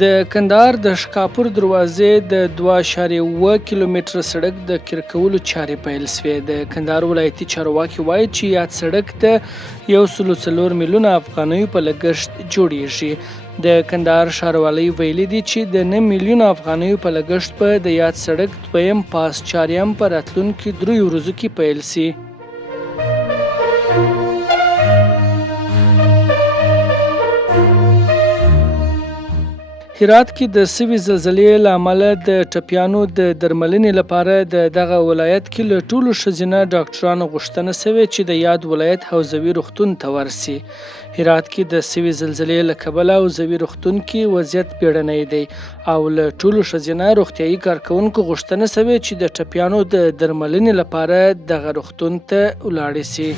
د کندهار د شکاپور دروازې د 2.7 کیلومتره سړک د قیر کولو چارې پیل شوې. د کندهار ولایتي چارواکي وایي چې یاد سړک د 104 میلیونه افغانیو په لګښت جوړیږي. د کندهار ښاروالۍ ویلي دي چې د 9 میلیونه افغانیو په لګښت به د یاد سړک دویم پاس چارې هم په راتلونکي 3 ورځو کې پیل شي. هرات کې د سوي زلزلې له امله د ټپیانو د درملنې لپاره د دغه ولایت کې له ټولو ښځینه ډاکټرانو غوښتنه شوې چې د یاد ولایت حوزوي روغتون ته ورسي. هرات کې د سوي زلزلې له کبله حوزوي روغتون کې وضعیت بیړنی دی او له ټولو ښځینه روغتیایي کارکوونکو غوښتنه شوې چې د ټپیانو د درملنې لپاره دغه روغتون ته ولاړې شي.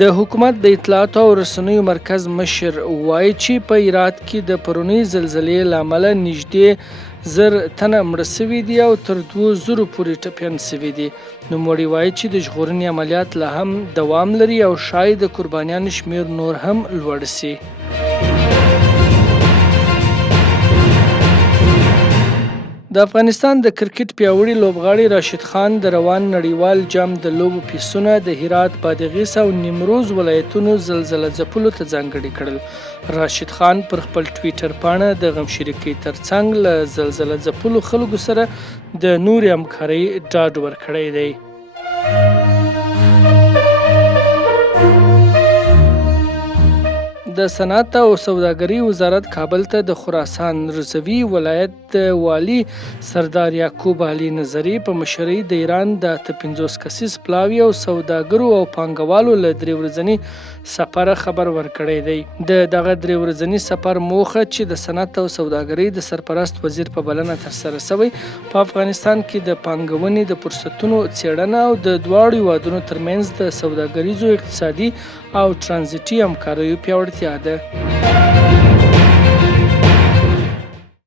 د حکومت د اطلاعاتو او رسنیو مرکز مشر وایي چې په هرات کې د پرونۍ زلزلې له امله نږدې 1000 تنه مړه شوي دي او تر 2000 پورې ټپیان شوي دي. نوموړي وایي چې د ژغورنې عملیات لا هم دوام لري او ښایي د قربانیانو شمیر نور هم لوړ شي. د افغانستان د کرکټ پیاوړي لوبغاړي راشد خان د روان نړیوال جام د لوبو پیسونه د هرات، بادغیس او نیمروز ولایتونو زلزله ځپلو ته ځانګړي کړل. راشد خان پر خپل ټویټر پاڼه د غم شریکۍ ترڅنګ له زلزله ځپلو خلکو سره د نورې همکارۍ ډاډ ورکړی دی. د صنعت او سوداګرۍ وزارت کابل ته د خراسان رضوي ولایت والي سردار یعقوب علي نظري په مشرۍ د ایران د 50 کسیز پلاوي او سوداګرو او پانګوالو له 3 ورځني سفر خبر ورکړی دی. د دغه 3 ورځني سفر موخه چې د صنعت او سوداګرۍ د سرپرست وزیر په بلنه ترسره شوی په افغانستان کې د پانګونې د فرصتونو څیړنه او د دواړو هیوادونو ترمنځ د سوداګریزو، اقتصادي او ترانزیتي همکاریو پیاوړتیا ده.